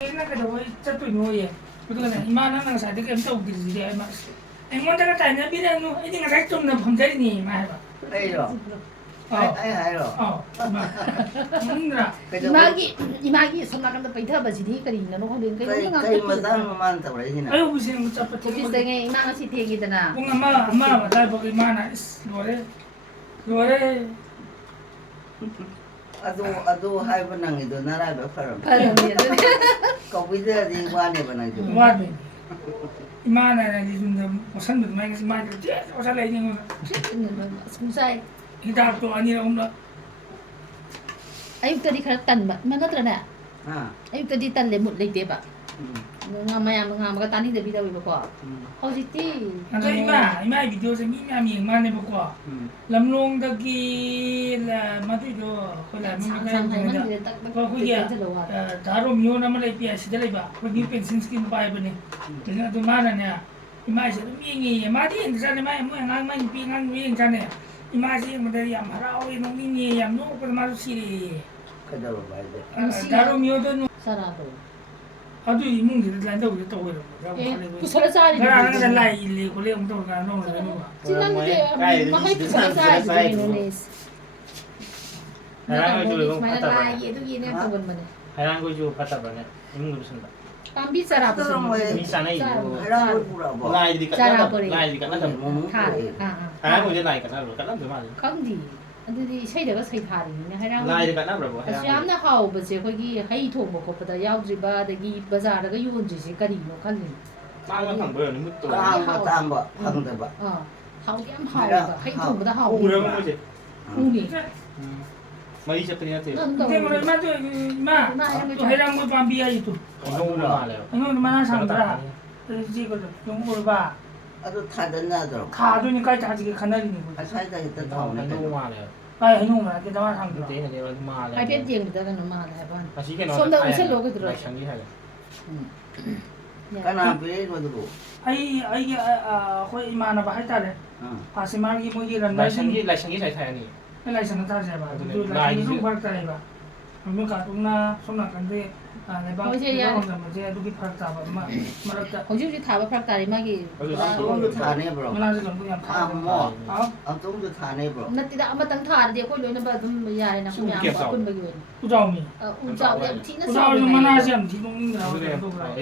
나 그래도 저도 노예. 그러네. 이만한 사람들 그 떠오르지 돼. 앵원자가 다냐 비례노. 이제 내가 좀더 범죄니 말봐. Ayo. Ayo. 힘들어. 이마기 손나간다 빼타바지니 그리나 너 근데 Kay madang man ta wala hina. 아유 무슨 거 잡아 되게 저기서게 이마가 시태기잖아. 뭔가 엄마 맞아 보기 많아. 노래 Ado hai banang itu nara ba faram. 바람이 Kau bisa di wane banang itu. 와비 이만한 이준데 무슨 뭐 많이 많이 어살래 이거 숨사이 이다도 아니라 엄마 ayuktadi khara tanba manatrana Ha. ayuktadi tanle mut leiteba ngamaya ngamaga tani de bidawi bako hojiti 나도 이마 비디오에서 미미미 응만해 보고 람롱덕이 마두도 콜라 미미가 거기야 다로 미오나만 레피아 시달이바 거기 펜신 스킨 바이브네 그래서 또 많아냐 이마에서 미미 마디 인자네 마이 뭐 낭만 빙한 위 인자네 이마지 뭐들이 아마라오 이놈이 얌노 그 말을 시리 Kada ba ba. 다로 미오도 sarado 아주 이문기를 난다고 그랬다고 그러고 kusala sari 나는 라이 일리 고래 엄청 가는 거 sinande mahai kusala sari nunes lagi itu gini tuan mana Hayran ko jo pata bane imu gurusan da kambi sarap ni sana ibu Halang ko pura ba. lai di Cara kan boleh. lai di kan da thar hayran ko je lai kan da kan da ma kamdi ꯑꯗꯨꯗꯤ ꯏꯁꯩꯗꯒ ꯁꯩꯊꯥꯔꯤꯅꯤꯅ ꯍꯩꯔꯥꯡ lai di kan da bro ꯑꯁ ꯌꯥꯝꯅ ꯍꯥꯎꯕꯁꯦ ꯑꯩꯈꯣꯏꯒꯤ ꯍꯩ ꯊꯣꯡꯕ ꯈꯣꯠꯄꯗ ꯌꯥꯎꯗ꯭ꯔꯤꯕ ꯑꯗꯒꯤ ꯕꯖꯥꯔꯗꯒ ꯌꯣꯟꯗ꯭ꯔꯤꯁꯦ ꯀꯔꯤꯅꯣ ꯈꯜꯂꯤꯅꯣ mang ma thang bro ni mut to Tang ba phang da ba. ꯍꯥꯎꯗꯤ ꯌꯥꯝ ꯍꯥꯎꯋꯦꯕ ꯍꯩ ꯊꯣꯡꯕꯗ ꯍꯥꯎꯋꯦꯕ ura mo je ꯎꯅꯤ mari sa penya te ꯅꯪ 근데 뭐 ꯇꯧꯔꯤꯅꯦ 이마 또 해랑 뭐 밤비야 이또 no ma le 이거 얼마나 상들아 이거 좀 올봐 Ado thadana do. 가두니까 자지게 가나리는 거 Asai da ita no thau ne. no ma le 아 해놓으면 안 된다 상들아 te ne ma le ไอเพชรเจียงเดี๋ยวกันมาเลยบ้าน asi ke no Sonda usa lo ke dro. changi ha Kana be do do. 아이 이게 거의 이마나 봐 할따래 Ha. 파시마기 뭐기 란다 lai changi sai thai ni 라이선은 다시 해봐 라이선은 좀 발달해 봐 그러면 가동나 손나간데 내가 이제 누기 팔다 봐 말았다 ของชื่อที่ถามว่าพระตาริมากี่ Tung du tha ne bro. 말하지 좀 그냥 다 Mo. Tung du tha ne bro. นัดติดอามาตั้งถาดเดียวคนเลยนะบ้าตุ้มยายนะคุณยามคุณไปอยู่ 우자오미 อุ้งเจ้าอย่างที่น่าสน 우자오미 ใจ 만나시면 뒤동인가 그래 그래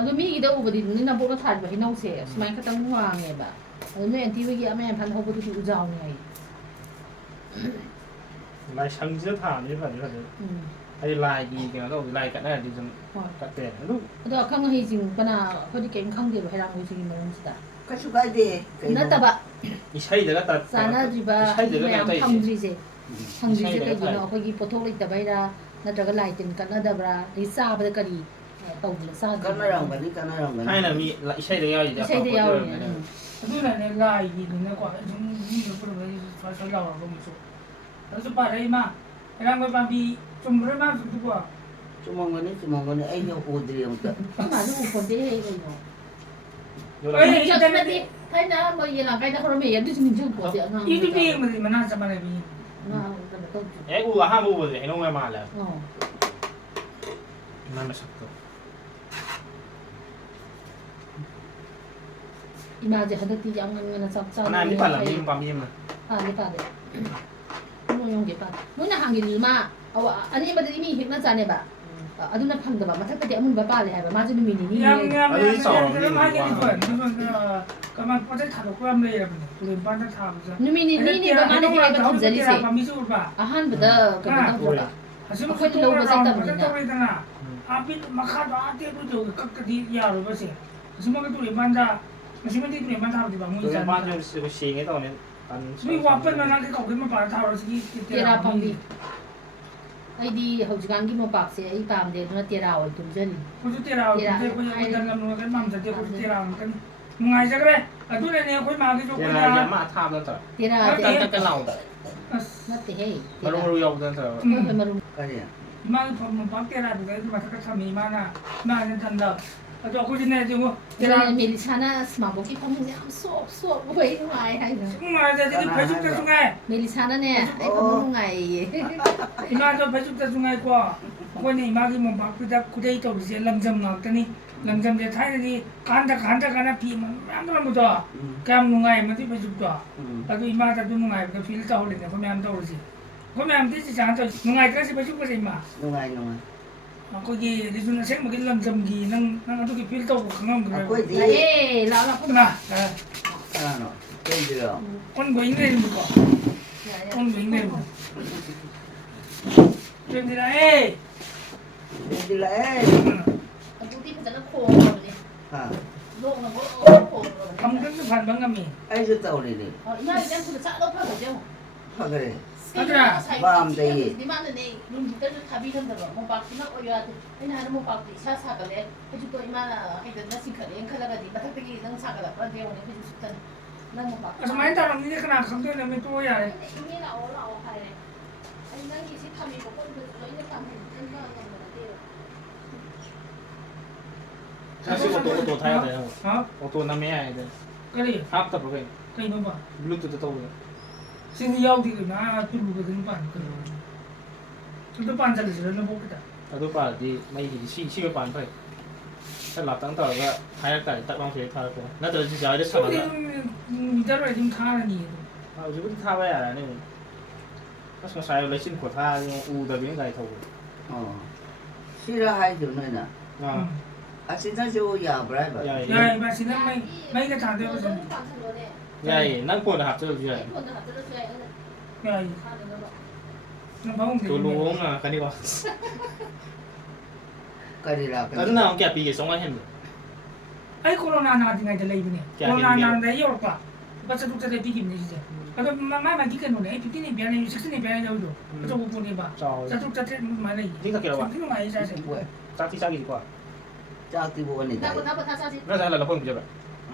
ಅದು ಮೀಗಿದೆ ಉಬದಿ ನಿನ್ನ ಬೋಗ ಥಾಡ್ ಬಹಿ ನೌಸೆ ಸ್ಮೈ ಖತಂ ಹುವಾಂಗೆ ಬಾ ಅದು ನೆ ಅಂತಿ ವಿಗಿ ಅಮೆ fun ಹೋಬದು ತು ಉಜಾವ್ನೆ I lai changi sa tha ni ba ni ba ai lai di ke no lai kan da di jam ka te lu ಅದು ಖಂಗ ಹಿ ಜಿಂಗ್ ಪನ ಹೊದಿ ಕೆಂ ಖಂಗೆ ಬಹಿ ರಾಂಗ್ ಜಿಂಗ್ ಮರಂ ಸಿತಾ Kasu ka de. ನತ್ತಬ i sai da ta ಸಾನಾ ದ್ರಿಬಾ sai da ಮಯಾಂ ta ಖಂಗ್ರಿಸೆ ಖಂಗ್ರಿಸೆ ಕೈಗಿನೋ ಅಖೋಗಿ ಪೊಥೋಕ್ ಲೈತಬೈರಾ ನತ್ರಗ ಲೈತಿನ್ ಕನ್ನದಬ್ರಾ ದಿ ಸಾಬದ ಕರಿ ತೌದ್ಲ ಸಾದ Kana rang ba ni kana rang ba. hai na mi lai sai da yawi da ಇಸೈದೆ ಯಾವ್ರಿ 누나 내가 이는 거 좀, 그런 거 살라고 하면서 그래서 봐라 이마 이런 거 밤비 좀 그러면 누구 Cuma ngani ai yo udri yung ta. มาดูคนได้เองเนาะ yo เอ้ la ยจังนั้นดิใครนะบ่ยีหลังใครนะคนเมียดิฉันจึงปวดเสียง 이도 비행을 만나서 말해비 นะกันต้น e u ha bu bu he no ma la อ๋อ ma ma sak to อีมาจะหัดตีจังเงินซับซ้อน na ni pa la mi pa mi ma นี่ป่ะเด้นู่นยองเก็บป่ะนู่นน่ะห่างอยู่มาเอาอันนี้มันจะมีเห็นน่าจะเนี่ยบ่อันนั้นพังแต่แบบมันถ้าเกิดเอามือบ้าเลยไอ้แบบมันจะไม่มีนี่ 양양 그럼 하긴 이거야 이건 그만 어제 다 놓고 하면 되거든 그래 반다 다 보자 นี่มีนี่นี่ประมาณนี้ให้ก็ทำจะลิเซ่ 밤이 좋을 봐 อาหารบ่เด้อก็บ่ต้องพูดอ่ะ 하지만 그 또그러잖아 앞이 막 하도 아때도 저 끝까지 야로 버세 하지만 그 우리 만다 하지만 그 우리 만다 하지 마 to 무이잖아 ba jo se ko shi nge to ne tan 우리 와ppen 만나게 거기만 봐 타오르지 Tira pambi. Ay di haujikan gi mo pakse ay pam de na tira oi tum jeni. 그것도 때라고 근데 그냥 일단 남는 거 맘자 때 그것도 때라고 그러니까 뭉아이자 그래 아두네 내 거기 막이 좋고 ya la ya ma tha da ta Tira ta de ta ka lau da na te hey. ma ru ru yo da ta Ko marum. Kaya. 이만 뭐 밖에라 누가 이렇게 막탁하면 이만아 나는 탄다 아주 고진네 지고 Tira 때라 melisana smago ki pam am so oi ngai hai. 정말 이제 배죽대 중에 Melisana ne ay pam ngai. 이만 저 배죽대 중에 있고 คนนี้มากี่โมงปักพิทักษ์คุได้ตัวเสียลังจำหนักตอนนี้ลังจำเดี๋ยวท้ายนี้การพี่มันไม่รู้ตัวแกมนุ่งไงมันที่ไปจุดตัวแต่ตัวมาแต่ตัวนุ่งไงแต่ฟิลเท่าเลยเนี่ยเขาไม่ทำตัวสิเขาไม่ทำที่จะจานตัวนุ่งไงก็สิไปจุดก็สิมา นุ่งไงนุ่งไง ก็ยี่ดิฉันเช็คมากินลังจำกี่นั่งตัวกี่ฟิลเท่าข้างนอกเลย กุ้ยดี เอ้แล้วเราพูด นะ ขนาดนั้นเป็นเดียว คนบ่ยิงเลยมั้งก็คนบ่ยิงเลยมั้งเป็นที่ไหน เป็นดีเลย พูดที่มันจะโค้งเลย ฮะ โลกมันก็โค้งเลย ทำกันทุกพันบางก็มี ไอ้จะเต่านี่นี่ อ๋ออีน่าจะคุณจะเราเพิ่มเดี๋ยว พักเลย ဒီမှာနေလူတက်ခါပြီးထမ်းတယ်မပါကနာအိုရတဲ့အဲ့ဒါမပါကရှာစားကလေးအဲ့ဒီတော့အမလာဟိတဲ့နစီခလေးခလာကဒီဘာတကယ်နန်းစားကလာပဒေဝင်ဖြစ်စတဲ့နန်းမပါ สมัยตอนนี้ขนาดคำตัวเนี่ยไม่ตัวใหญ่ အင်းလာအော်လာအော်ခိုင်တယ်အဲ့နန်းကြီးစီခမီကိုကိုယ်လည်းနေတမ်းတယ်အဲ့ဒါလည်းမတည် 사실 옷도 타야 돼요. ฮะ 옷도 남해야 돼. ก็ดิ 합다 보게. ก็ยินว่า 블루투스 떠오르. สิ่งที่ยาวที่กันนะตุลูกถึงปันกันตุปันจะเลยนะพวกกัน 나도 봐디 마이기 시가 반 파. 잘 납당다가 하얗다 딱 방패 타고. 나도 진짜 아이들 ช่วง 차가. นี้มีแต่อะไรที่ท่านี่ 아, 지금 타봐야 하네. 그래서 사요 레신 고타 우다 비는 가이 타고. อ๋อชื่อให้ดูหน่อยนะ 아. อาชินจะชูยาวไปไหม ใหญ่ 야, มาสินะไม่ก็ทานได้ก็สน 야, 난 거는 합쳐도 줘야. ใหญ่น้ำพัง 그 롱아 가니가. ก็ดีละกัน 나도 나 함께 비게 송아 했는데. ไอ้โคโรนานาที่ไหนจะเลยเนี่ยโคโรนานาได้ยอดกว่าก็จะถูกจะได้ปีกินนี่ใช่แล้วก็มาที่กันหนูเนี่ยปีนี้เปลี่ยนเลย16นี่เปลี่ยนเลยดูก็จะพูดนี่ป่ะ 자, จะถูกจะได้มาเลย 네가 길어 봐. ที่มาใช่ใช่ เว้ย 짝티 짝이 좋아. จากที่บัวนี่ได้ 그래서 할라 폰 비자봐.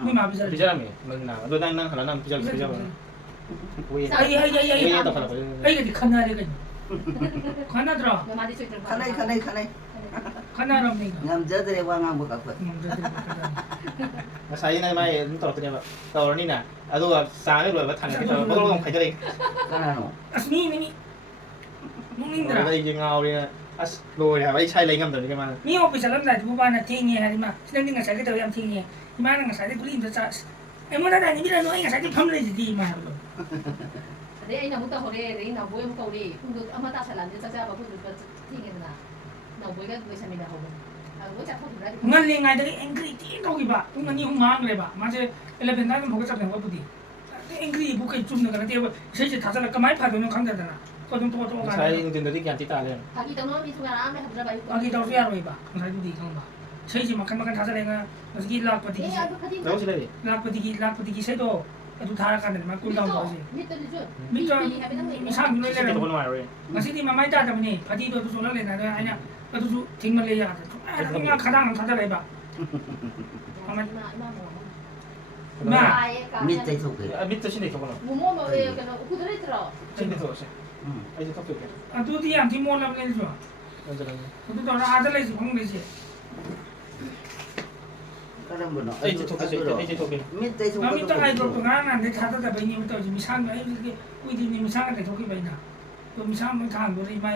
ไม่มาพิจารณา 비자라며. 너나 너랑 하나 난 비자 비자봐. 왜? ไอ้ 왜 또 하라 ไอ้ก็ที่ขนาดเลยกันขนาดหรอ ข้างในข้างในข้างใน ขนาดเราเนี่ย งามเจอแต่ว่างามบุกกับเพื่อน 사이나 마이 또 어떠냐 봐. 떠오르니나. 아도 상에 로 봐. 당에 저 먹으러 가야 돼. ก็นั่นหนู อ่ะนี่มึงนี่ 내가 이제 나오리나. 아, 로야. 이 차이 레이감 더 이게 만. นี่เอาไปสลับได้ทุกบ้านนะทิ้งเงี้ยฮะที่มาที่นั่นนี่ก็ใส่ก็เตรียมทิ้งเงี้ยที่มานั่นก็ใส่ได้กุลีนจะไอ้เมื่อได้นี่ไม่ได้น้อยก็ใส่ที่พัมเลยดีมาเลย 내 아이나 못다 허래 내 아이나 뭐에 못다 우리 근데 아마 다 잘안돼 짜자 봐 보도 팅했나 나 뭐가 왜 참이나 하고 아 뭐자 포도 라디 งั้นยังไงแต่เอ็งกรีที่ตรงกี่บาทตรงนี้ห้องมาเลยบาทมาจะเอเลเป็นได้มันพกจับอย่างว่าพอดีเอ็งกรีพวกไอ้จุ่มเนี่ยกันเดียวใช้จะทัศน์ก็ไม่ผ่านตรงนั้นครั้งเดียวนะก็ต้องตัวกัน 사이 인들이 그냥 뛰다래. 자기 떠나면 미소가 안에 하더라 봐요 บางทีเราเรียกอะไรบ้างใช้ดีข้างบ้านใช้จิมากันมากันทัศน์อะไรกันเมื่อกี้ลากปฏิกิ 예 ริ 아주 카딘 나오실래? ลากปฏิกิริใช้ตัวดูทารากันเนี่ยมันกุ้งดาวสิ 미터리죠 มิจฉามีช่างอยู่เลย 시계 เลย 또 보는 말이야. มาสิที่มาไม่ได้แต่วันนี้พอดีตัวทุกส่วนเลยนะด้วยไอ้เนี่ยตัวทุกทิ้งมันเลยอ่ะทำงานขาดังทัศน์อะไรบ้าง 이마 뭐 มา มิดใจถูกเลย 아, 밑에 신이 더 보나. 뭐뭐 왜 그냥 구들 했더라 신이 더 오시. 아, 이제 턱 펴게. อ่ะตัวที่อย่างที่มอลล์เลยจ้ะ 완전히. ตัวตัวอาจจะเลยสิของเลยสิ ก็ต้องบ่เนาะ 이제 턱 펴게. 이제 턱 펴게. มิดใจถูก เรา ก็ ไม่ ต้ ต้ อ อง ง ไอ้ตัวตรงนั้นในทัศน์แต่ไปนี่มันตัวจะมีช่างไอ้คุยที่นี่มีช่างอะไรทุกที่ไปนะตัวมีช่างมันทางตัวนี้ไม่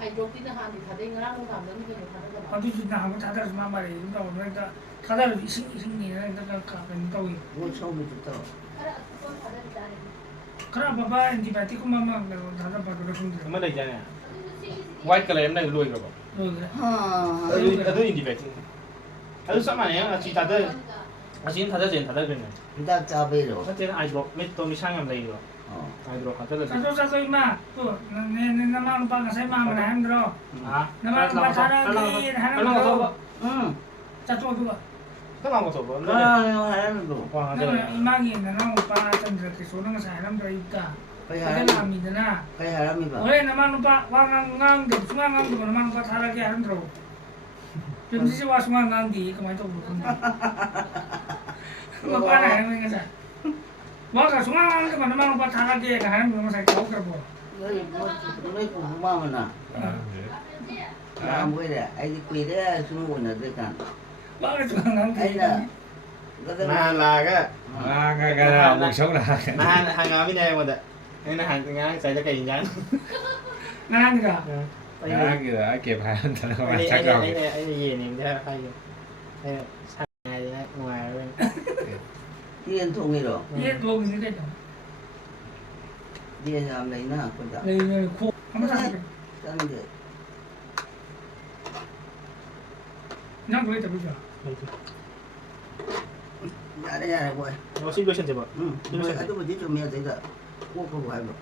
하이드로피는 하는데 다들 이거랑 뭐 담는 게 다르다 พอที่จุดนั้นมันทัศน์มาอะไรตัวนั้นก็ทัศน์สิ่งนี้นั่นก็ขับเป็นตัวอีก โอ้ชอบมิดถูกต้อง 알아 그건 다르다 ครับบ้าแอนติบาติก็มาทัศน์ปากตัวคุณ 얼마나 있잖아. 화이트 컬러 옛날에 로이 그거. เออ ฮ่า 아도 인디베팅. 아도 싸만해요. 아, 지금 다들 아, 지금 다들 그러네. ดักจ้าไปหรอ 사실 아이드로 밑도 미상함 레이로. อ๋อ 아이드로 가져다 สัตว์สัตว์มาตัวเนี่ยน้ำมันปังใส่มามันแหมรอ 아, 나만 바타라 기 하는 거. อืม จะตัวตัว 그만 것도 뭐. ก็ให้นั่นดู 와, นั่น 네. อีมากินนะอุปาจันทร์ที่สุนัขสายน้ำใจกา ไป ไป หา ได้ลามีนะ ไปหาแล้วมีป่ะ โอ้ยน้ำมันอุปว่างงางเด็กสุนัขงางตัวน้ำมันอุปทารากีฮันโตรเป็นที่ว่าสุนัขงางดีก็ไม่ต้องรู้กันอุปาไหนไม่กันใช่ว่ากับสุนัขงางตัวน้ำมันอุปทารากีก็ฮันมันใส่เขากระบอก ไม่กูมามันน่ะตามไว้เลยไอ้ที่คุยได้สมบูรณ์ด้วยกัน ว่ากับสุนัขงาง ไอ้ ดี น่ะก็ต้อง 나라가 아, 뭐 sống là 나 hàng ám này một đấy. Nên là hàng ngang xảy ra cái gì nhá. งานนี่ก็ 어, 아, 그 개 봐야 된다는 거 ไอ้นี่ 잠깐. ไอ้นี่เย็นนี่มันจะใครอยู่ไอ้ช่างไงนะงวยเลย điên thùng đi rồi เรียกรวมกันได้จัง điên làm đấy nó con ta เลยโคเขาไม่ทำ chân được นั่งเลยแต่ไม่ใช่ nhà đây nhà này quay nó xin đôi chân gì vậy cái tôi chỉ cho mẹ thấy là quốc có phải không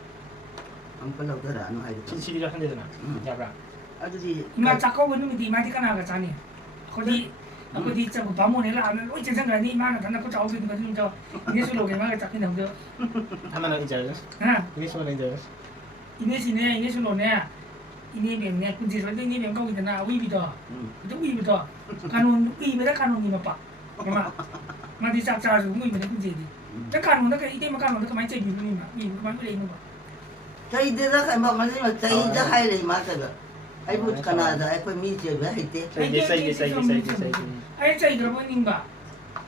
ông có lâu tới đã nó hay được xin đi ra thân đi nào nhập ra à tôi gì มาจากเขาวันนู้นดีมาที่กันกับจานี่เขาดีเขาดีจะบอกผมเนี่ยละโอ้ยเจ๊งกันนี่มาท่านก็จะเอาไปดูกันที่จะนี่สุดโลกเลยมาจากที่ไหนเดียว 하나는 이제 ฮะ 이게 손은 이제 อินเนสิเนี่ยอินเนสุดโลกเนี่ยอินเนแบบเนี่ยคุณจีสวัสดีนี่แบบเขาคิดนะวิ่งไปต่อจะวิ่งไปต่อการนูนวิ่งไปได้การนูนนี่มาปะใช่ไหมมาที่จับจ่ายสูงวิ่งไปได้คุณจีดีแต่การนูนถ้าเกิดอีเดมาการนูนถ้าเกิดไม่เจ็บอยู่นี่มาวิ่งก็ไม่เลยนู่น thấy thế đó cái mà nó thấy rất hay đấy mà cái đó ai bút cái nào đó ai phải mi chơi với hay thế 세기 ไอ้ใจกระเบื้องนิ่งบ่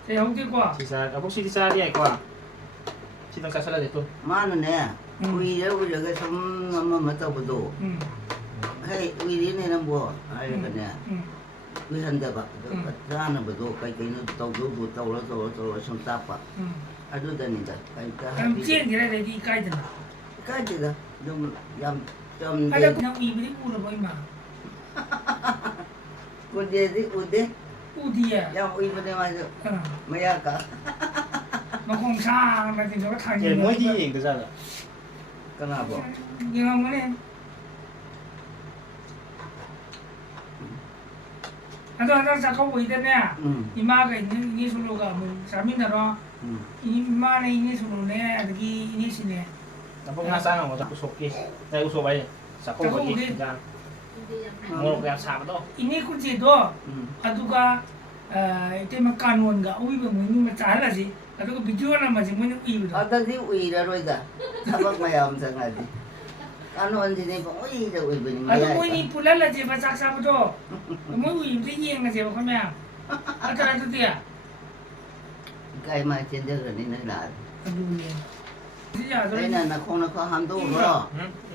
ใจเขาดีกว่า 지사 혹시 지사리 할 거야 지금 가서라 됐고 mà nó nè uy đấy uy cái sống mà tao bự đồ อืม hay uy đấy này nó bùa hay cái nè อืม uy thân đẹp ạ ra nó bự đồ cái nó tao đồ bự tao nó xong tap ạ อืม à đôi chân này cái แต่เจียนที่ได้ดีใกล้จัง cái gì đó dùng làm chôm ไอ้เด็กน้องอีไม่ได้พูดอะไรมา con đi đi uy đi พูดดีอ่ะ làm uy bên đây mà được เออ mấy à cả มาคงช่างมาถึงจะว่าทาง 얘 뭐지 그잖아 cái nào bỏ ยังไงเนี่ยอันนั้นจะเข้าไปได้เนี่ย อีมากับนี่สุโลกะมึงสามีนะรออีมาในนี่สุโลเนี่ยตะกี้นี่สิเนี่ย 나보고 하나 싸는 거 자꾸 속기 나 이거 속아야 자꾸 거기 진짜 뭐 그냥 사도 อีนี่คุณจีตัวอะตุกะเต็มการวนกะอุ้ยแบบมึงมาจ่ายละสิอะตุกะบิจูนะมาสิมึงอุ้ยบ่ ở đây thì uy ra rồi đó sao bác mày làm sao này anh nói gì này cũng uy rồi uy bên อะ mày ตุกะนี่ปุละละสิภาษาซาบโตมึงอุ้ยไปยิงนะสิบ่คำยังอะตระตุเตีย cái mà trên đây rồi nên là อะดูเนี่ยสิจ้า đây là nó không ham đâu rồi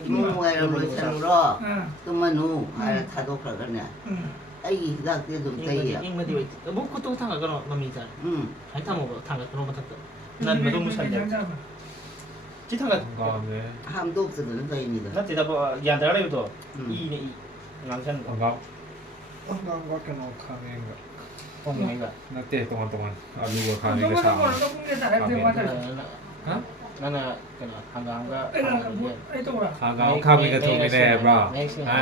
mua ngoài rồi chân rồi อ่า tôi mà nu hay là thay đổi cái này อืม ấy ra cái dùng tay à 잉 메디 뭐 그것도 탕가 그런 놈이잖아 아니 탕 먹어 탕가 그런 거 탕가 난 너무 무서운데 지탕가 건강하네. ham đâu sự nó tay như đó 나 대답 야들아 그래도 이네 이 남산 건강. 건강밖에 못 가는 거. 똥인가 나때 동안 아 누가 ก็ 가는 ไม่ 거 ต้องบอก 사. แล้วก็พุ่งจะตัดเรื่องมาแต่ ฮะ 나는 그 한강가 ไอ้เราก็พูดไอ้ตัวละ 가가 가면 그 동이네 bro. 아.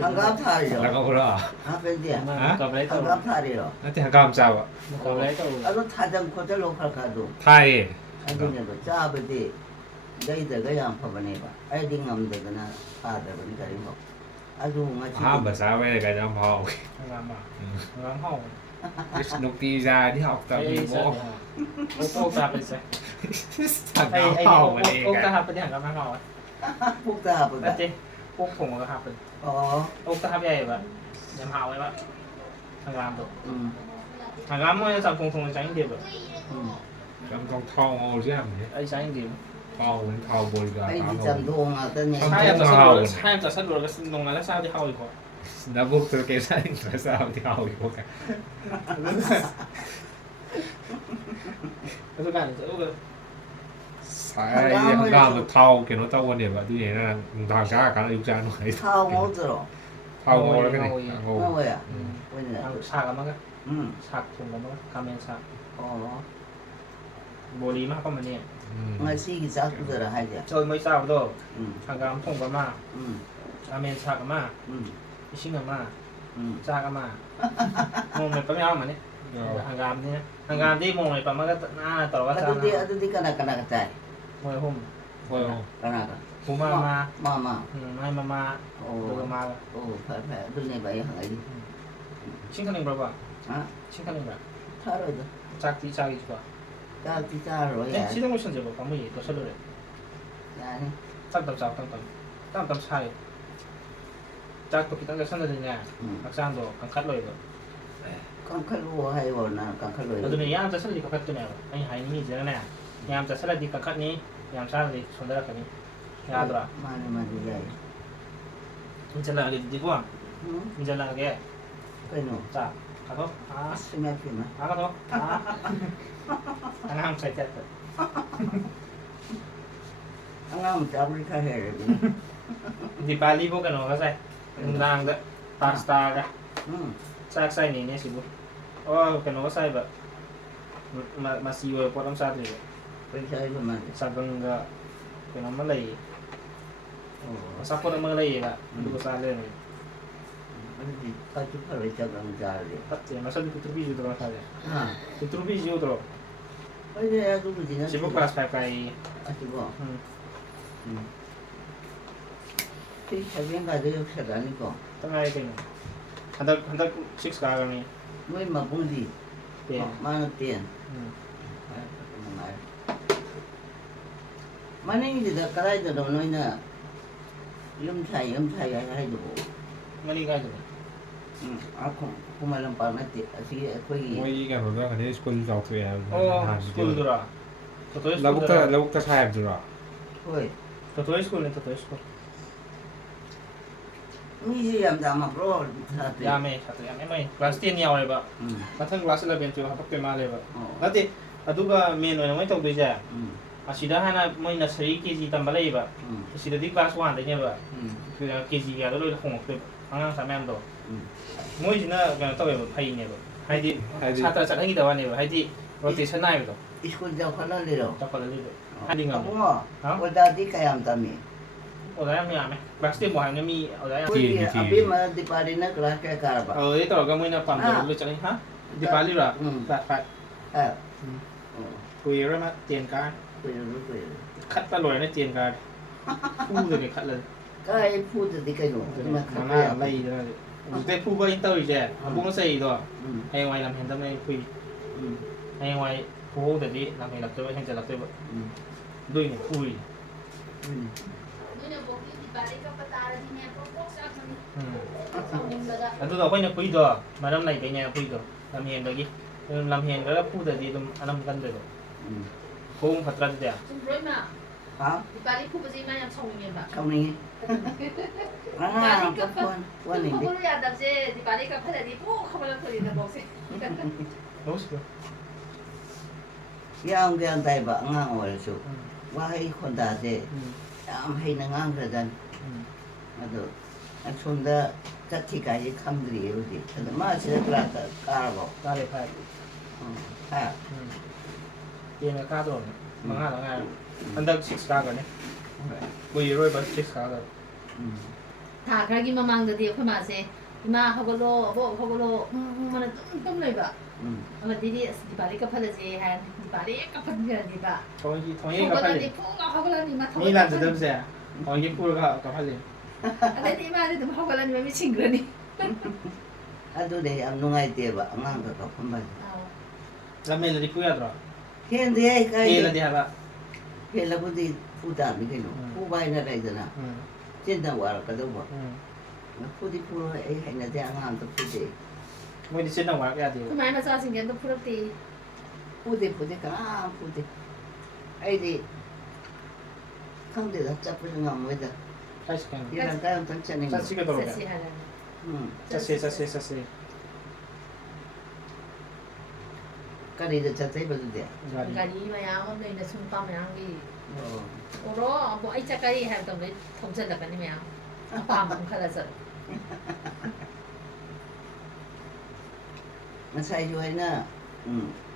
hàng gấp thay rồi 나가 보라. à bên gì à 거블레 hàng 또 gấp thay rồi 나한테 한가함 잡아. 거블레 또 à nó thay chân có cái lỗ khác cả đủ 타이. anh đi nhận được cha bên đi đây là cái dạng phẩm này吧ai đi ngầm để cái nào à để bên cái đi học à dù ngay chỉ 아, 바사웨 가장 봐. 한강마 한강호 녹디 ra đi học tập đi bộ. 옥다 하ppen 있어 한가함 아이 하고 옥다 그러니까. 하ppen 한강마 하고 phúc ta học rồi 맞지 옥 봉어가 하ppen 옥다 합이야 봐 냠 하고 봐 한강도 ừ 한강모에 장통통은 장인데 봐 엄청 타오 오지 않니? 아이 장인데 타오 타오 보이가. anh đi chầm thuồng à tên này 하얀 사료가 쓴 동안에 싸우지 하고 있고 나보고 그렇게 사는 거 싸우디 하고 이거. 그래서 가는 거 사이 한가함 타오 걔는 타오 원해 봐. 뒤에는 다가 가는 육자 놓이. thao máu rồi 타오 뭐라 그래. nó vậy à bây giờ 사가 막아 ừ 삭 통가 막아 가면 삭 어 머리만 하고 말이야 ngay xí cái xác bây giờ là hay gì 저 mới 싸우도 ừ 한강 통가 마 ừ 가면 삭 마 ừ 신경 마 ừ 삭 마 몸에 빠면 하면 돼 한강 한강 뒤 몸에 빠면 나 떨어가 ada di kana kacai 몸에 홈 뭐요? kana 부마마 mama 마이마마 ồ 그마 phải bên này vậy hả đi 칭카닝 봐봐 hả 칭카닝 봐 tha rồi đó 짝뒤 짝이 좋아 ta thì ta rồi 네, à 시동 모션 제법 방문이 또 설레래 dạ đi 땀땀 차이 짝도 기ตั้งแต่ 선들이냐 ừ 박사도 강칼로 이거 con khát lúa hay vào nào càng khát lúa 그들은 야암자 설리 강칼도냐 아니 하이니 이제는 야암자 설리 강칼니 야암 살리 손들었더니 야더라 mà vậy 인절라게 디고 응? 인절라게 그래노. 자 가서 아 스매피나. 가서 안 함say chết Ang ngam 잡을 카 해야 돼. di Bali vô cái nó cái gì đang đấy pasta cái 응. sak say này nè xí bu oh cái nó cái say vậy mà xí vừa có đâm sát thì 그렇게 해서만. sát bằng cái nó mới lấy 어. sát có nó mới lấy vậy đủ có sát lên rồi 어디 가죽하러 저강 잘래. bắt thì nó sẽ đi tụi bây giờ rồi 아. tụi bây giờ rồi 어디야 누구지? chỉ có class phải cái 아시고. 응. 그 자기가 가지고 역사도 아니고. tao ngay cái này 한달 six cái này 뭐 임마 봉지. tiền 만원 tiền. 만행이지 나 깔아야 너희는 염차야 해도. money cái gì 응. 아 고말람 빠놨지. 아시 거기. โอ้ยกันเราคันนี้สกุลเราตัวเอง oh school rồi tụi แล้ว school ก็ rồi แล้วก็ใช่จุดอ่ะ 거기. tụi school này tụi school 미지 염다마 브로. ya mày thật là em mày class 10 nhiều rồi vậy 응. mà thân class 11 chưa học cái mà rồi vậy 어. đó thì aduga main rồi mới tàu bây giờ 응. asida hana moi nursery kg tamba lei ba 응. asida di class 1 đấy nha ba 응. kg ga lo không học ang sa mem do 응. moi jina ga tàu ba phai ne ba hai di chatra chat hangi da ne ba hai di rotation nai ba 이스쿨 자 관할래로. to pa le hai di ngam 뭐. 어디 가야 한다며. ở đấy em nhà mày bác sĩ bảo em mi ở đấy 거기 앞에만 디파리나 그렇게 가봐. ở đấy tao cái moi na pam da lo chat ha di pali ra phải phải 아. quỳ rồi mà tiền ca 그래. cắt ta lồi nó tiền ca phu rồi này cắt lên cái phụ thì cái nó mà mà na lây rồi cái phu với tao rồi mà bung nó xây rồi hay ngoài làm hiện tâm này quỳ hay ngoài phố để đi làm hình lập tôi hayจะlập tôi vậy đuôi này khui tôi đâu có nhà khui rồi mà năm này cái nhà khui rồi làm hiện rồi gì làm hiện rồi phu để đi tụm anh em gần rồi không phát ra được 좀 그러면 아 빨리 푸부지만 양 청이면 봐. 청ning 아 그건 원인데 푸부를 야 답지 빨리 갚아야지 꼭 하면 소리는 뭐지. đúng rồi 야옹게 한다이 봐 ngang 월수 와이 콘다데 참 해는 ngang 그러던 아도 손다 자티까지 감들이 어디 근데 마시를 그라다 깔아봐 ta để phải 아 tiền là ca rồi mà ngay là ngay under six ca rồi nhé quỳ rồi bật six ca rồi 다 그러기만 망더디 그 맛에 이마 하고로 뭐 하고로 뭐는 좀 내봐. 아마 디디 빨리 갚아야지 한 빨리 갚아야지 봐. thôi cái cặp 하고라니 này 푸가 하고라니 마 ni làm từ đâu ra thôi cái phu là cặp này 근데 이마한테 좀 하고라니 왜 미친 그러니. 아도 내 암농아이 때봐 ngang 그 갚은 바 làm mình là đi phu rồi 근데 kia là cái đi hả bạn cái là cái gì phụ đảm cái nó phụ bay nó đây rồi nè trên tầng quả là cái đâu nó phụ đi phụ ấy hay là thế ngang tập phụ đi mới đi xin đâu mà cái gì 그 말만 사신 게또 풀었디. phụ đi cả phụ đi ấy đi không để nó chấp với ngầm với đó sai cái đi làm cái ông tấn chân này sai cái đồ 세시 하려면. sai cái này là chấp thấy bao nhiêu 그러니까 이마야 오늘 손밤에 한게 오로 뭐 아이자까지 했던 게 통찰다 아니면 밤 칼라서. mà sai vô hay nè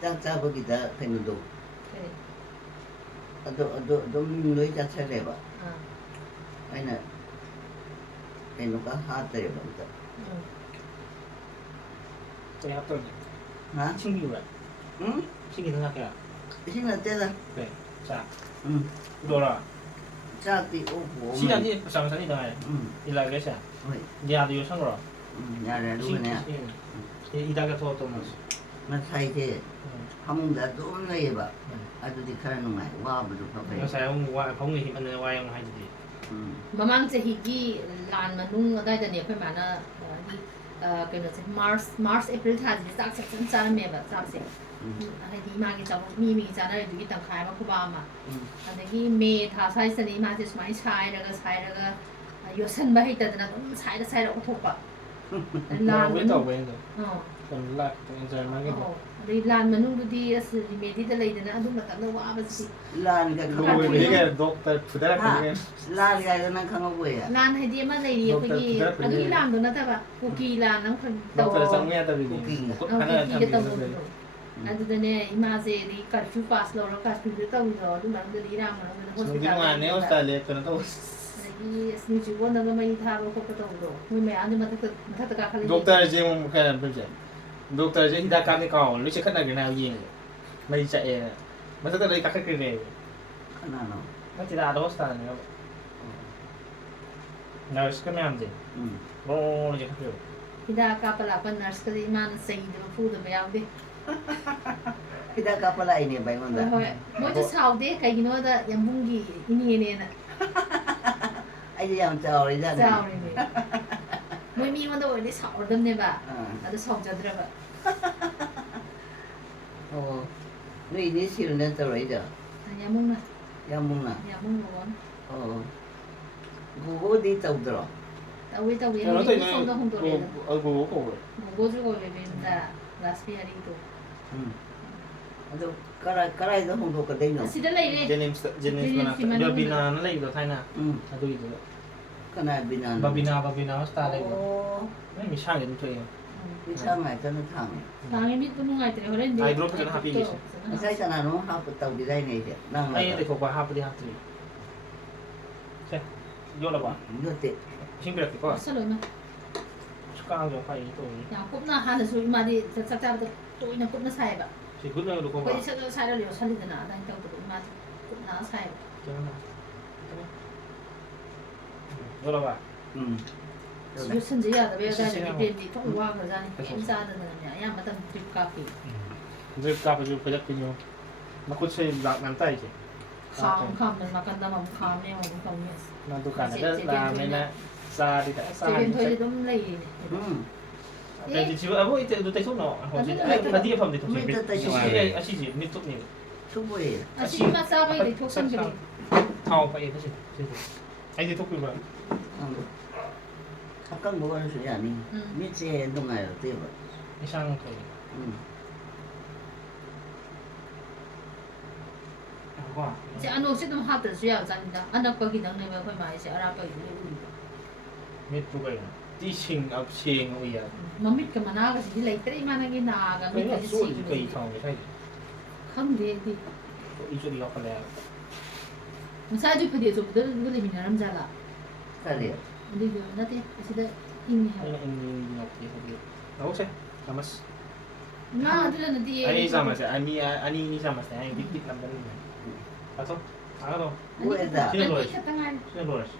tăng cha bữa kia cái nó đủ 그래. đồ mình lấy cha sai đẹp ạ 어. hay nè cái nó có hai đẹp ạ tôi học tôi hả 친구 vậy 친구 생각해 xin là tên là 네 자 ừ 돌아 cha thì ô của 시간이 상상이 돼 일하게 해서 ôi 야도 요청으로 nhà này đúng nè 이다가 더 또. mà sai thế không đã đúng này vậy à tôi thì khai nó ngay qua bữa đó phải 요새 와 봉이 힘은 와용 하지. 마망 제히기 란 만ung 어다이더니 옆에 많아 그는 마르스 에프릴 타지 싹싹 짜는 봐 싹싹 아니 이마기 잡고 미미 자나를 두기 땅 가야 막 그바마 아니 이 메 다사이스니 마지 스마이 차이라가 ꯌꯣꯠꯁꯟꯕ ꯍꯩꯇꯗꯅ ꯑꯗꯨꯝ ꯁꯥꯏꯗ ꯎꯊꯣꯛꯄ เรา ꯂꯥꯟ ไม่ ꯃꯅꯨꯡ ต่อไปเลย ꯑꯣ คนละเจอมาเก็บ ꯑꯗꯩ ꯂꯥꯟ ꯃꯅꯨꯡꯗꯨꯗꯤ ꯑꯁ ꯔꯤꯃꯦꯗꯤꯗ ꯂꯩꯗꯅ ꯑꯗꯨ ꯃꯇꯝꯗ ꯋꯥꯕꯁꯤꯗꯤ ꯂꯥꯟ ꯒ ดูไปนี่แกด็อกเตอร์ฟุตได้เป็นไง ลานกายก็นั่งข้างเอาไว้อะ ลานꯍꯥꯏꯗꯤ ꯑꯃ ꯂꯩꯔꯤ ꯑꯩꯈꯣꯏꯒꯤ ꯑꯗꯨꯒꯤ ꯂꯥꯟꯗꯣ ꯅꯠꯇꯕ ꯀꯨꯀꯤ ꯂꯥꯟ ꯑꯃꯈꯛ ด็อกเตอร์จัง ꯇꯧ เมียแต่ดีดีคนขนาด ꯀꯨꯀꯤꯒ ทำดี ꯇꯧꯕꯗꯣ เลย ꯑꯗꯨꯗꯅꯦ ꯏꯃꯥꯁꯦ ꯑꯗꯩ ꯀꯔꯐ꯭ꯌꯨ ꯄꯥꯁ ꯂꯧꯔꯒ ꯀꯔꯐ꯭ꯌꯨꯗ ꯇꯧꯔꯤꯗꯣ ꯑꯗꯨ ꯃꯔꯝꯗꯗꯤ ꯏꯔꯥꯡ ꯃꯔꯝꯗ สนุกที่งานเนี้ยออสเตรเลียกันต้อง ꯑꯗꯒꯤ ꯅ꯭ꯌꯨꯖꯤꯋꯣꯟꯗꯒ ꯃꯩ ꯊꯥꯕ ꯈꯣꯠꯄ ꯇꯧꯕꯗꯣ ꯃꯣꯏ ꯃꯌꯥꯝꯁꯦ ꯃꯊꯛꯇ ꯀꯥꯈꯠꯂꯛꯏ ด็อกเตอร์เจมแค่นั้นเป็นเจด็อกเตอร์เจฮิดาการนี่ก่อนรู้สึกขนาดกันแล้วยิงไม่จะเองมันจะเลยกักกันเลย ขนาดนั้น มันจะได้ออสเตรเลียครับนายสก็ไม่ทำจริง อืม โอ้ยจะขึ้น ꯍꯤꯗꯥꯛ ꯀꯥꯞꯄ ꯂꯥꯛꯄ ꯅꯔꯁꯀꯗꯤ ꯏꯃꯥꯅ ꯆꯩꯗꯕ ꯐꯨꯗꯕ ꯌꯥꯎꯗꯦ พี่ได้กลับอะไรเนี่ยไปมัน ꯍꯣꯏ ละ ꯍꯣꯏ ꯃꯣꯏꯁꯨ ꯁꯥꯎꯗꯦ ꯀꯩꯒꯤꯅꯣꯗ ꯌꯥꯝꯕꯨꯡꯒꯤ ꯏꯅꯦꯅꯦꯅ ไอ้ที่ยังเจ้าเลยจ้ะ ꯆꯥꯎꯔꯤꯅꯦ ꯃꯣꯏ ꯃꯤꯉꯣꯟꯗ ꯑꯣꯏꯔꯗꯤ ꯁꯥꯎꯔꯗꯝꯅꯦꯕ อ่า ꯑꯗꯨ ꯁꯥꯎꯖꯗ꯭ꯔꯕ โอ้นี่นี่สิเนี่ยตัวอะไรจ้ะ ꯌꯥꯝꯕꯨꯡꯅ ยังมุงน่ะ ꯌꯥꯝꯕꯨꯡ ꯂꯣꯟ โอ้กูก็ดีเต่าตัว ꯇꯧꯋꯤ ꯇꯧꯋꯤ 그럼 또 ꯍꯧꯖꯤꯛꯇꯤ ꯁꯣꯝꯗ ꯍꯣꯡꯗꯣꯔꯛꯑꯦꯗ 아이고 그거 몽고주 거베베인다 라스피아리도 อืมಅದು ಕರಾಯ್ದು ಹೋಗ್ಬೇಕದೇನು ಅಸಿದ ಲೈರೆ 제님스 나 바비나 나이도 타이나 อืม 아도 이거 ขนาดบินาน 바비나 스타일 โอ้ 이거 왜 미샹이 좀 돼요 วิชาใหม่จะนึกทาง 방에 밑도 누가이들이 그랬는데 아이드롭 좀 합의겠어. ไม่ใช่ขนาดนู้นห้าประตูได้ไงเจ้ะนั่งเลย 아이 근데 그거 하프디 하프디 자 요라 봐 เยอะติ 싱그럽게 거 설마 축하한 좀 파이 또 야 꼽나 하는 소리 말이 짝짝부터 또 있는 꼽나 사이바 지금 그냥 놓고 봐 거기 저 사이를 요 살리드나 나 인터 또 말 꼽나 사이바 요라 봐 อืม 요선지야 왜 가지고 이때지 통과 그러자니 괜찮다는 야 야마다 드립 카페 드립 카페 좀 부탁드려 나 코치 남자 이제 감을 막간다 막 감에 뭐 감에 나도 가는데 다음에는 사디다 제겐 토이도 좀 레이 อืม แต่จริงๆว่า이때 너 때서 너 어디 어디에 밤에 또 지금 아시지 밑쪽니 ชุบเวย 아시마 사바이 톡선들이 เอาไปเองสิไอ้ที่ทุกคนแบบ อืมถ้ากันบอกว่าสุดอย่างนี้มีเจนตรงไหนหรอเตี้ยแบบ ไม่ช่างเคย อืม ว่า 이제 안옥시 좀 하들 수야 잔다 안옥거기 능내면 거의 많이 이제 알아보기 우리 มิดทุกคนที่ชิงเอาเชียงเอาอย่าง mamit ka managa si dilay tre managi naga ไม่ mit ได้ ka สู้ si อีกปีทองไม่ใช่ khande di อีจุดล็อกกันแล้ว masaju pedi so budal budal minaram jala ถ้าเรียก ndi do nate asida inni ไม่ ha ได้อินล็อกที่เขาเรียกเอาใช่ทำมา na adila na di อันนี้ทำมาใช่อันนี้ทำมาใช่อันนี้ดิบๆทำได้ไหมเอาต่อเอาต่อ กูเอ็ดอ่ะ ani katangan ชื่อโรส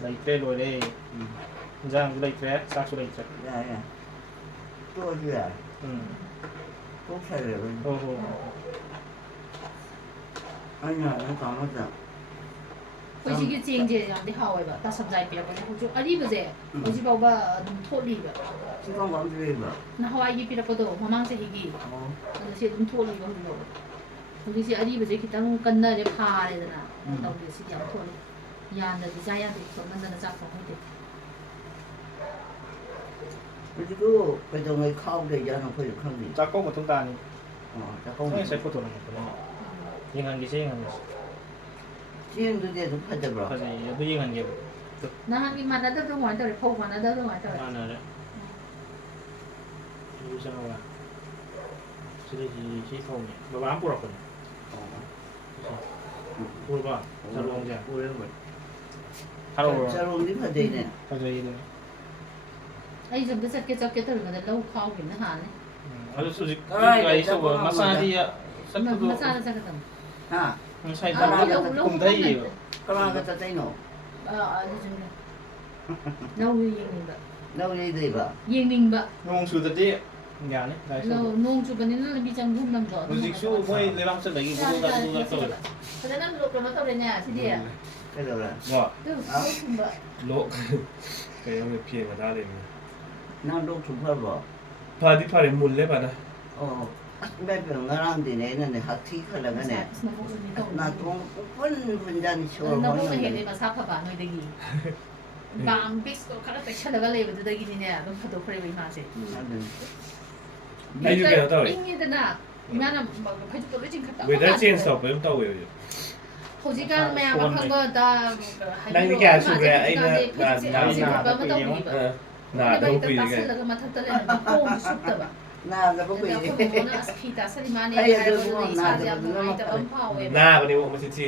เลยเตะเลยจังเลยเตะสักสุดเลยเตะ ได้ไงตัวเดียวตัวใส่เลย โอ้โห อันนี้เราทำมาจาก 거시기 쟁제 양데 하와이 봐 다섯 자이 비야 거기 호주 아리 버제 어지 봐봐 토리 봐 ที่ต้องความดีแบบ 나 하와이 비라 거도 마망세 희기 อ๋อ 그래서 좀 토리 봐 그거 거기 시 아리 버제 기타는 끝나래 파래잖아 나도 시기 안 토리 야는 자야도 좀 만나는 작품 해 ที่กูไปตรงไอ้เข้าเดียวน้องเพื่อนข้างนี้ จากกล้องมาทุกตานี่ อ๋อจะเข้า ไม่ใช่โฟโต้หนึ่งคนนี้ยิงหันกี่ใช่ยิงหัน เชี่ยงดูเดียวทุกคนจะบอก เขาจะดูยิงหันเกี่ยว 나 하기 만나도 좀 완전 포 만나도 좀 완전 มาหน่อยเลยดูใช่ไหมว่าชื่อที่เขาเนี่ยแบบว่าพูดหรอกคนพูดว่าจะลงจะ กูเรื่องแบบ ฮัลโหล จะลงที่พอดีเนี่ย เขาจะยินเลย 아니 좀 늦게 적게 들으면 너무 가고 있는 하네. 아주 솔직히 그러니까 있어 뭐 마사지야 샘플도 마사지 잠깐. ฮะ 사이즈 공대이에요 กำลังก็จะได้หนู 아 아주 좀. 너무 예민가. เราเลยดีป่ะ 예민가. 농수들이 야네 너 농주번에는 미장 굽는 거. 무직수 뭐에 내가 합쳐 내기 보고 가지고 갔어 그러나 너 그러면 또 그러냐 시디야. ก็เดี๋ยวละ ว่า 또 굽은 โลกก็ยังไม่เพียงมาได้เลย นั่งดูถูกเพื่อนบอก พาที่พาเรมุนเลยป่ะนะ โอ้ 매번 nga랑디네 네 학티 칼라가네 나동 분 쇼 너무 해내 마사 파바 너희들이 밤 빅스코 카라 떼셔다가 레이브드다기네 너무 파도 프레이 마세 아유 그냥 또 잉이드나 이만한 뭐 페이지도 레진 갔다 웨더 체인지 또 좀 또 왜요 호지간 매야 한거다 난 이게 아주 그래 아이나 나 너무 이게 따슬다가 맡았더래 뽕 쑥다봐 나가 보고 내가 이제 보면 아스피타 살이만이 할아버지도 이사지 않고 아이다 엄파오에 나 그니 뭐 진짜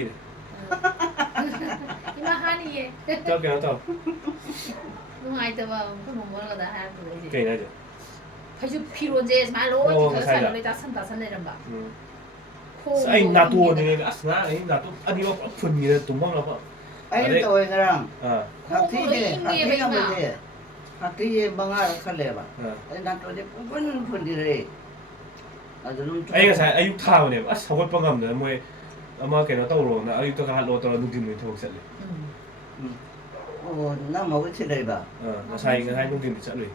이마 하니에 또 그냥 또 누아이다봐 그 뭐라고 다 하는 거지 그냥 이제 페이지 피로제 말로 이거 살로 다 산다 산내는 봐 anh là tua này asna ấy là tu anh đi vào phần gì tụi mong là vợ 아니 또 왜그랑 à 학티네 학티가 뭐지 학티에 방아 칼레바 à 나 또제 분 분들이 아주 좀 anh là sao anh thao này à sao cái băng ngầm nữa mới mà cái nó tàu rồi là anh tôi cả lô tàu là đúng tin mình thôi sẽ 나 먹을 칠레바 à nó sai cái hai đúng tin sẽ rồi